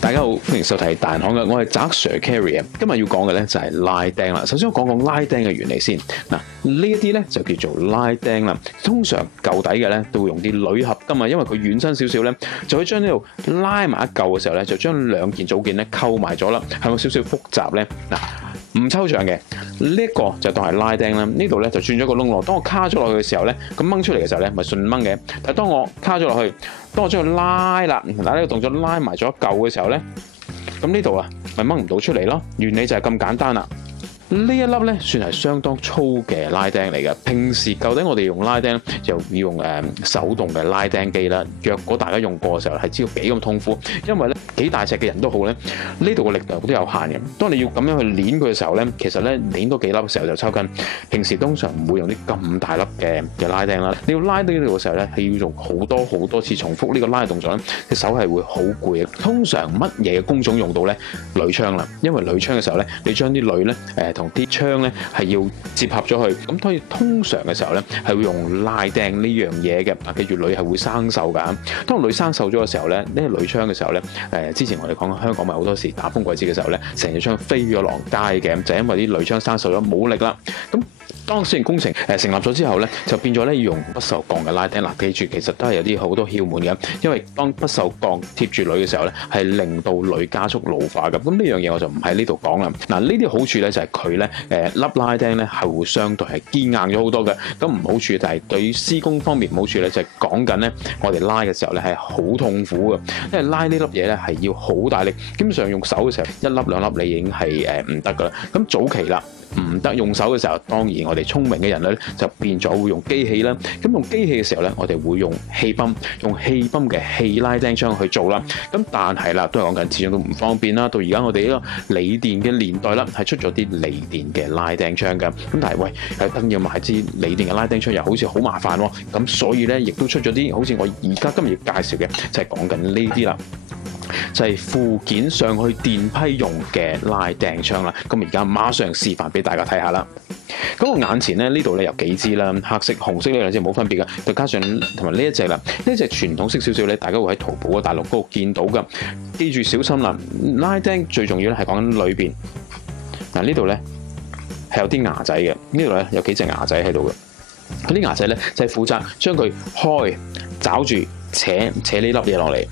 大家好，歡迎收睇大行嘅，我係澤 Sir Carry 啊。今日要講嘅咧就係拉釘啦。首先我講拉釘嘅原理先。嗱，呢一啲咧就叫做拉釘啦。通常舊底嘅咧都會用啲鋁合金啊，因為佢軟身少少咧，就可以將呢度拉埋一嚿嘅時候咧，就將兩件組件咧扣埋咗啦。係咪少少複雜咧？嗱。唔抽象嘅，呢一個就當係拉釘啦。呢度咧就轉咗個窿落。當我卡咗落去嘅時候咧，咁掹出嚟嘅時候咧，咪順掹嘅。但係當我卡咗落去，當我將佢拉啦，嗱呢個動作拉埋咗一嚿嘅時候咧，咁呢度啊，咪掹唔到出嚟咯。原理就係咁簡單啦。呢一粒咧算係相當粗嘅拉釘嚟嘅。平時舊底我哋用拉釘就要用手動嘅拉釘機啦。若果大家用過嘅時候係知道幾咁痛苦，因為咧幾大隻嘅人都好咧，呢度嘅力量都有限嘅。當你要咁樣去攣佢嘅時候咧，其實咧攣多幾粒嘅時候就抽筋。平時通常唔會用啲咁大粒嘅拉釘啦。你要拉到呢度嘅時候咧，係要用好多次重複呢個拉嘅動作咧，隻手係會好攰嘅。通常乜嘢嘅工種用到咧？鋁槍啦，因為鋁槍嘅時候咧，你將啲鋁咧同啲槍咧係要接合咗去，咁所以通常嘅時候咧係會用拉釘呢樣嘢嘅。記住鋁係會生鏽㗎，當鋁生鏽咗嘅時候咧，呢個鋁槍嘅時候咧，之前我哋講香港咪好多時打風季節嘅時候咧，成隻槍飛咗落街嘅，就係因為啲鋁槍生鏽咗冇力啦。咁當小型工程成立咗之後咧，就變咗咧要用不鏽鋼嘅拉釘。嗱，記住其實都係有啲好多竅門嘅，因為當不鏽鋼貼住鋁嘅時候咧，係令到鋁加速老化嘅。咁呢樣嘢我就唔喺呢度講啦。嗱，呢啲好處咧就係佢咧粒拉釘咧係會相對係堅硬咗好多嘅。咁唔好處就係對於施工方面唔好處咧，就係講緊咧我哋拉嘅時候咧係好痛苦嘅，因為拉呢粒嘢咧係要好大力，基本上用手嘅時候一粒兩粒你已經係唔得噶啦。咁早期啦。唔得用手嘅時候，當然我哋聰明嘅人咧就變咗會用機器啦。咁用機器嘅時候咧，我哋會用氣泵嘅氣拉釘槍去做啦。咁但係啦，都係講緊始終都唔方便啦。到而家我哋呢個鋰電嘅年代啦，係出咗啲鋰電嘅拉釘槍㗎。咁但係喂，又等要買支鋰電嘅拉釘槍，又好似好麻煩喎。咁所以咧，亦都出咗啲好似我而家今日要介紹嘅，就係講緊呢啲啦。就係附件上去電批用嘅拉釘槍啦，咁而家馬上示範俾大家睇下啦。咁我眼前咧呢度咧有幾支啦，黑色、紅色呢兩隻冇分別嘅，再加上同埋呢一隻啦，呢隻傳統式少少咧，大家會喺淘寶啊、大陸嗰度見到噶。記住小心啦，拉釘最重要咧係講緊裏邊。嗱呢度咧係有啲牙仔嘅，呢度咧有幾隻牙仔喺度嘅。嗰啲牙仔咧就係負責將佢開、抓住、扯呢粒嘢落嚟。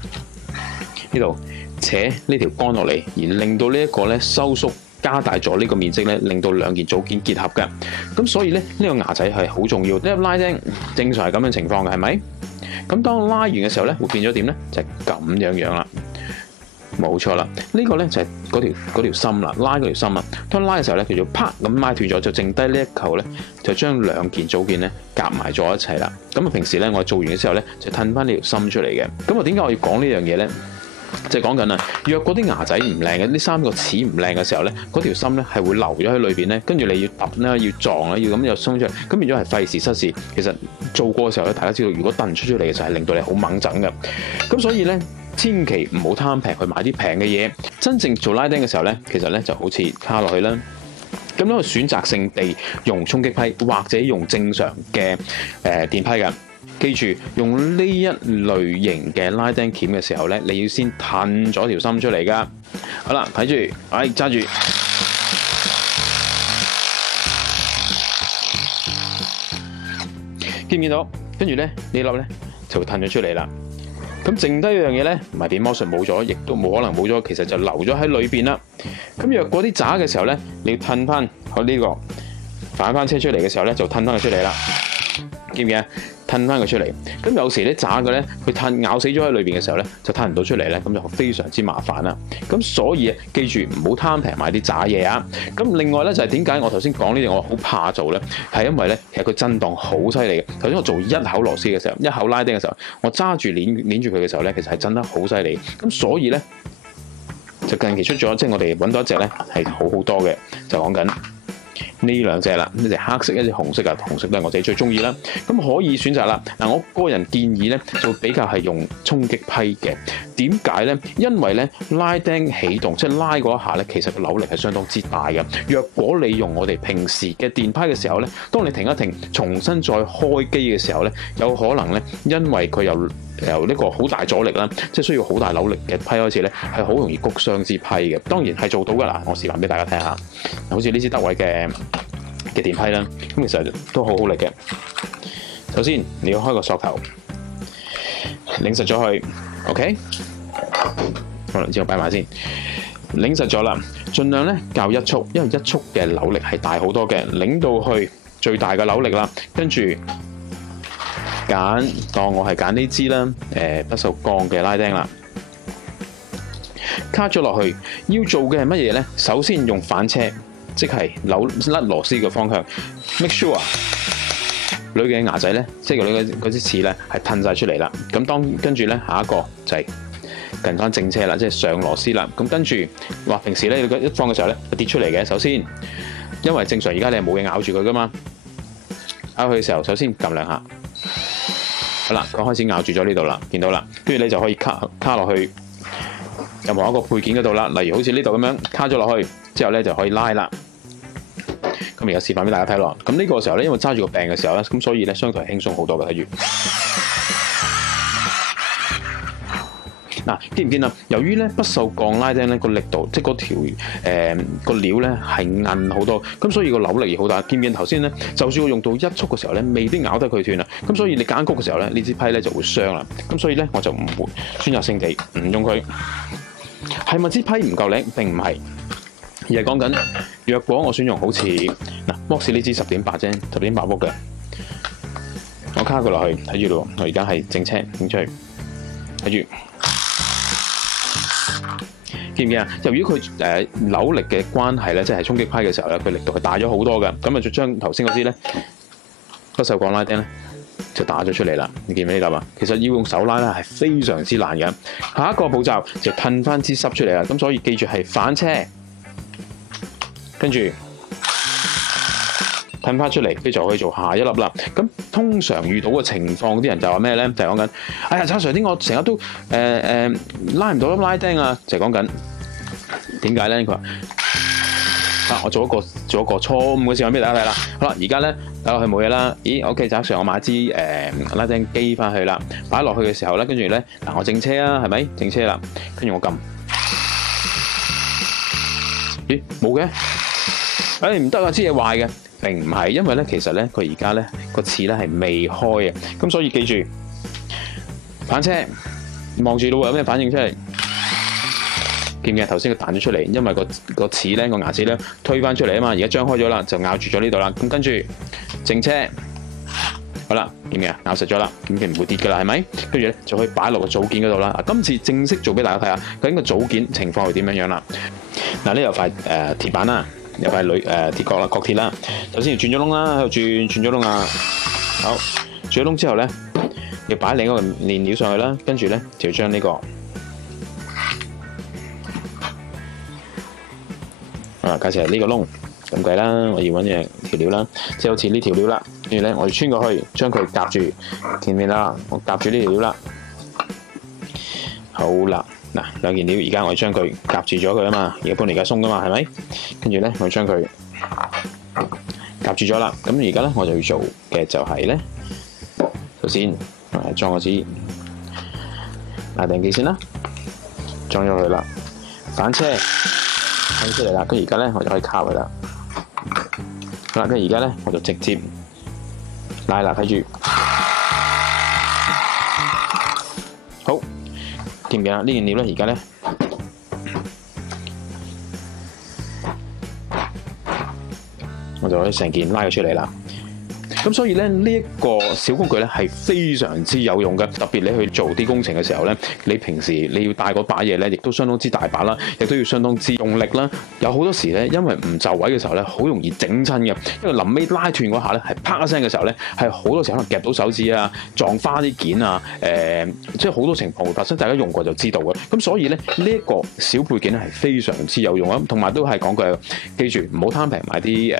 呢度扯呢條桿落嚟，而令到呢一個咧收縮加大咗呢個面積咧，令到兩件組件結合嘅。咁所以咧呢個牙仔係好重要。呢粒拉釘正常係咁樣情況嘅，係咪？咁當拉完嘅時候咧，會變咗點咧？就係咁樣啦。冇錯啦，呢個咧就係嗰條芯啦，拉嗰條芯啊。當拉嘅時候咧，佢就啪咁拉斷咗，就剩低呢一嚿咧，就將兩件組件咧夾埋咗一齊啦。咁啊，平時咧我做完嘅時候咧，就褪翻呢條芯出嚟嘅。咁啊，點解我要講呢樣嘢咧？就係講緊啊，若嗰啲牙仔唔靚嘅，呢三個齒唔靚嘅時候咧，嗰條芯咧係會留咗喺裏邊咧，跟住你要揼啦，要撞啦，要咁又鬆出嚟，咁變咗係費事失事。其實做過嘅時候咧，大家知道，如果揼唔出嚟嘅時候係令到你好掹整嘅。咁所以咧，千祈唔好貪平去買啲平嘅嘢。真正做拉釘嘅時候咧，其實咧就好似卡落去啦。咁都係選擇性地用衝擊批，或者用正常嘅電批嘅。記住，用呢一類型嘅拉釘鉗嘅時候咧，你要先褪咗條芯出嚟噶。好啦，睇住，揸住，見唔見到？跟住咧呢粒咧就會褪咗出嚟啦。咁剩低一樣嘢咧，唔係變魔術冇咗，亦都冇可能冇咗，其實就留咗喺裏邊啦。咁若果啲渣嘅時候咧，你要褪翻我呢個反翻車出嚟嘅時候咧，就褪翻佢出嚟啦。見唔見啊？褪翻佢出嚟，咁有時啲渣嘅咧，佢咬死咗喺裏邊嘅時候咧，就褪唔到出嚟咧，咁就非常之麻煩啦。咁所以記住唔好貪平買啲渣嘢啊。咁另外咧就係點解我頭先講呢啲我好怕做咧，係因為咧其實佢震盪好犀利嘅。頭先我做一口螺絲嘅時候，一口拉釘嘅時候，我揸住捏住佢嘅時候咧，其實係震得好犀利。咁所以咧就近期出咗，即係我哋揾到一隻咧係好多嘅，就講緊呢兩隻啦，一隻黑色，一隻紅色啊，紅色都係我自己最中意啦。咁可以選擇啦。嗱，我個人建議咧，就比較係用衝擊批嘅。點解咧？因為咧拉釘起動，即係拉嗰一下咧，其實個扭力係相當之大嘅。若果你用我哋平時嘅電批嘅時候咧，當你停一停，重新再開機嘅時候咧，有可能咧，因為佢由呢個好大阻力啦，即係需要好大扭力嘅批開始咧，係好容易谷傷支批嘅。當然係做到㗎啦，我示範俾大家睇下。好似呢支德偉嘅電批啦，咁其實都好好力嘅。首先你要開個索頭，擰實咗佢 ，OK。好啦，之後擺埋先，擰實咗啦，盡量咧較一速，因為一速嘅扭力係大好多嘅，擰到去最大嘅扭力啦，跟住當我係揀呢支啦，不鏽鋼嘅拉釘啦，卡咗落去，要做嘅係乜嘢咧？首先用反車，即係扭甩螺絲嘅方向 ，make sure 裏嘅牙仔咧，即係裏嘅嗰啲刺咧係褪晒出嚟啦。咁跟住咧，下一個就係近翻正車啦，即係上螺絲啦。咁跟住話平時咧，你一放嘅時候咧，跌出嚟嘅。首先，因為正常而家你係冇嘢咬住佢噶嘛，咬佢嘅時候，首先撳兩下，好啦，佢開始咬住咗呢度啦，見到啦，跟住你就可以卡落去任何一個配件嗰度啦。例如好似呢度咁樣卡咗落去之後咧，就可以拉啦。咁而家示範俾大家睇咯。咁呢個時候咧，因為揸住個柄嘅時候咧，咁所以咧相對係輕鬆好多嘅。睇住嗱，見唔見啊？由於咧不鏽鋼拉釘咧個力度，即係嗰條個料咧係硬好多，咁所以個扭力亦好大。見唔見頭先咧？就算我用到一速嘅時候咧，未必咬得佢斷啊。咁所以你揀谷嘅時候咧，呢支批咧就會傷啦。咁所以咧我就唔會選擇性地唔用佢。係咪支批唔夠靚？並唔係。而係講緊，若果我選用好似嗱，Boss 呢支10.8啫，10.8伏嘅，我卡佢落去，睇住咯。我而家係正車整出去，睇住，見唔見啊？由於佢扭力嘅關係咧，即係衝擊批嘅時候咧，佢力度係大咗好多嘅。咁啊，就將頭先嗰支咧不鏽鋼拉釘咧就打咗出嚟啦。你見唔見呢度啊？其實要用手拉咧係非常之難嘅。下一個步驟就褪翻支濕出嚟啦。咁所以記住係反車。跟住褪翻出嚟，跟住就可以做下一粒啦。咁通常遇到嘅情況，啲人就話咩咧？就係講緊，哎呀，查 Sir 點我成日都拉唔到粒拉釘啊！就係講緊點解咧？佢話我做一個錯誤嘅示範俾大家睇啦。好啦，而家咧打落去冇嘢啦。咦 ？OK，查 Sir，我買支拉釘機翻去啦。擺落去嘅時候咧，跟住咧嗱，我正車啊，係咪正車啦？跟住我撳，咦冇嘅。唔得啊！支嘢壞嘅，並唔係，因為咧其實咧佢而家咧個刺咧係未開嘅，咁所以記住反車望住咯，有咩反應出嚟？見唔見頭先佢彈咗出嚟？因為個刺咧個牙齒咧推翻出嚟啊嘛，而家張開咗啦，就咬住咗呢度啦。咁跟住正車，好啦，見唔見啊？咬實咗啦，咁佢唔會跌噶啦，係咪？跟住咧就可以擺落個組件嗰度啦。今次正式做俾大家睇下，究竟個組件情況係點樣樣啦？嗱，呢有塊鐵板啦。有塊鐵角啦，角鐵啦。首先要轉咗窿啦，喺度轉咗窿啊。好，轉咗窿之後咧，要擺另一個鏈料上去啦。跟住咧就要將呢個假設係呢個窿咁計啦。我要揾嘢條料啦，即係好似呢條料啦。跟住咧，我要穿過去，將佢夾住見面啦。我夾住呢條料啦。好啦。嗱，兩件料，而家我將佢夾住咗佢啊嘛，而家搬嚟而家鬆噶嘛，係咪？跟住咧，我將佢夾住咗啦。咁而家咧，我就要做嘅就係咧，首先裝嗰支拉釘機先啦，裝咗佢啦，反車伸出嚟啦。跟住而家咧，我就可以卡佢啦。好啦，跟住而家咧，我就直接拉啦，睇住，好。見唔見啊？呢件料咧，而家咧，我就可以成件拉咗出嚟啦。咁所以咧呢一個小工具咧係非常之有用嘅，特別你去做啲工程嘅時候咧，你平時你要帶嗰把嘢咧，亦都相當之大把啦，亦都要相當之用力啦。有好多時咧，因為唔就位嘅時候咧，好容易整親嘅。因為臨尾拉斷嗰下咧，係啪一聲嘅時候咧，係好多時可能夾到手指啊，撞花啲件啊，即係好多情況會發生。大家用過就知道嘅。咁所以咧呢一個小配件咧係非常之有用啊，同埋都係講句，記住唔好貪平買啲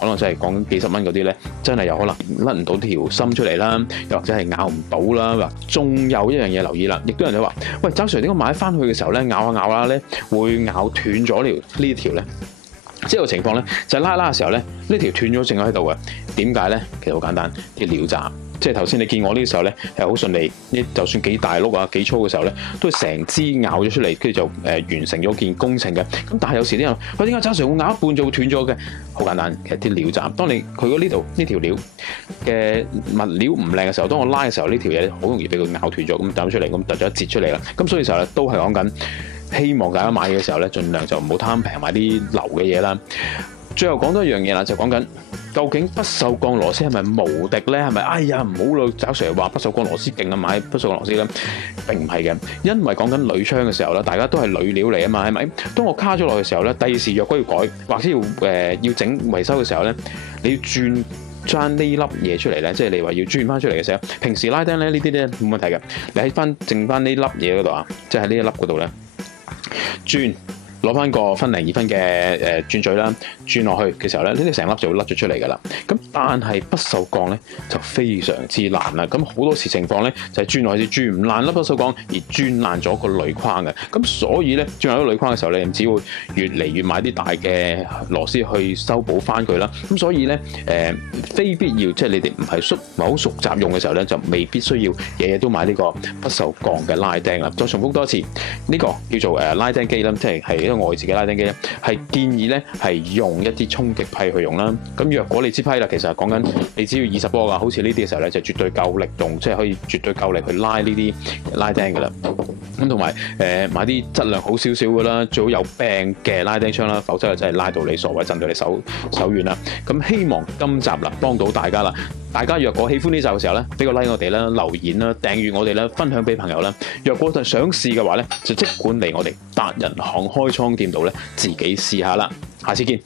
可能真係講幾十蚊嗰啲咧，真係有可能甩唔到條心出嚟啦，又或者係咬唔到啦。仲有一樣嘢留意啦，亦都有人話：喂，周 Sir 點解買翻去嘅時候咧咬下咬下咧會咬斷咗呢條咧？即係個情況咧，就係拉嘅時候咧，呢條斷咗剩喺度嘅。點解咧？其實好簡單，啲料渣。即係頭先你見我呢個時候咧係好順利，就算幾大碌啊幾粗嘅時候咧，都成支咬咗出嚟，跟住就完成咗件工程嘅。咁但係有時啲人話點解周 Sir會咬一半就會斷咗嘅？好簡單，其實啲料渣。當你佢呢度呢條料嘅物料唔靚嘅時候，當我拉嘅時候，呢條嘢好容易俾佢咬斷咗，咁抌出嚟，咁突咗一截出嚟啦。咁所以時候咧都係講緊。希望大家買嘢嘅時候咧，盡量就唔好貪平買啲流嘅嘢啦。最後講多一樣嘢啦，就講緊究竟不鏽鋼螺絲係咪無敵咧？係咪？哎呀，唔好啦，找 Sir 話不鏽鋼螺絲勁啊，買不鏽鋼螺絲咧，並唔係嘅。因為講緊鋁窗嘅時候咧，大家都係鋁料嚟啊嘛，係咪？當我卡咗落去嘅時候咧，第二時若果要改或者要整維修嘅時候咧，你要轉翻呢粒嘢出嚟咧，即係你話要轉翻出嚟嘅時候，平時拉釘咧呢啲咧冇問題嘅。你喺翻剩翻呢粒嘢嗰度啊，即係喺呢一粒嗰度咧。攞翻個分零2分嘅轉嘴啦，轉落去嘅時候咧，呢啲成粒就會甩咗出嚟噶啦。咁但係不鏽鋼咧就非常之難啦。咁好多時情況咧就係轉落去轉唔爛粒不鏽鋼，而轉爛咗個鋁框嘅。咁所以咧轉爛咗鋁框嘅時候咧，只會越嚟越買啲大嘅螺絲去修補翻佢啦。咁所以咧非必要，即係你哋唔係好熟習用嘅時候咧，就未必需要日日都買呢個不鏽鋼嘅拉釘啦。再重複多一次，呢個叫做拉釘機啦，即係一個外置嘅拉釘機咧，係建議咧係用一啲衝擊批去用啦。咁若果你支批啦，其實講緊你只要20波㗎，好似呢啲嘅時候咧，就絕對夠力用，即係可以絕對夠力去拉呢啲拉釘㗎啦。咁同埋買啲質量好少少㗎啦，最好有柄嘅拉釘槍啦，否則就真係拉到你傻位，震到你手軟啦。咁希望今集啦幫到大家啦。大家若果喜歡呢集嘅時候咧，俾個 like 我哋啦，留言啦，訂閱我哋啦，分享俾朋友啦。若果就想試嘅話咧，就即管嚟我哋達人行開倉店度咧，自己試下啦。下次見。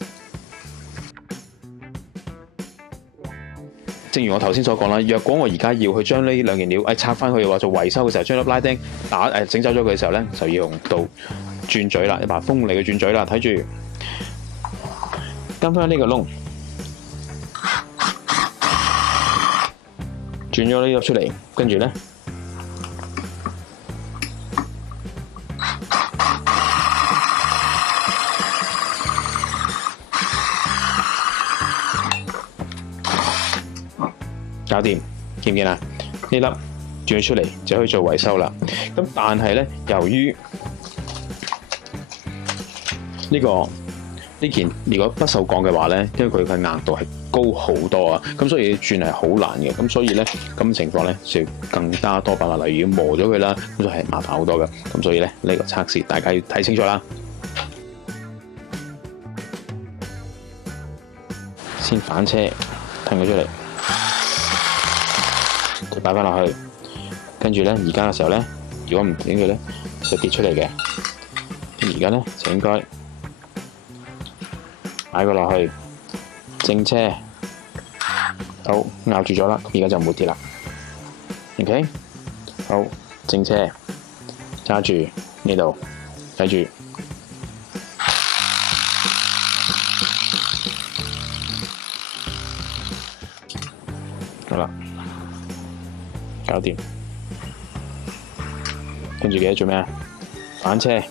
正如我頭先所講啦，若果我而家要去將呢兩件料拆翻去嘅話，做維修嘅時候，將粒拉釘整走咗佢嘅時候咧，就要用到轉嘴啦，一把鋒利嘅轉嘴啦，睇住跟翻呢個窿。轉咗呢粒出嚟，跟住咧，搞掂，見唔見啊？呢粒轉咗出嚟就可以做維修啦。咁但係咧，由於呢件如果不鏽鋼嘅話咧，因為佢嘅硬度係高好多啊，咁所以轉係好難嘅。咁所以咧，咁情況咧就要更加多辦法，例如要磨咗佢啦，咁就係麻煩好多嘅。咁所以咧，呢個測試大家要睇清楚啦。先反車騰佢出嚟，就擺翻落去。跟住咧，而家嘅時候咧，如果唔整佢咧，就跌出嚟嘅。咁而家咧就應該擺佢落去，正車，好咬住咗啦，而家就唔會跌啦。OK， 好正車，揸住呢度，睇住，好啦，搞掂。跟住記得做咩啊？反車。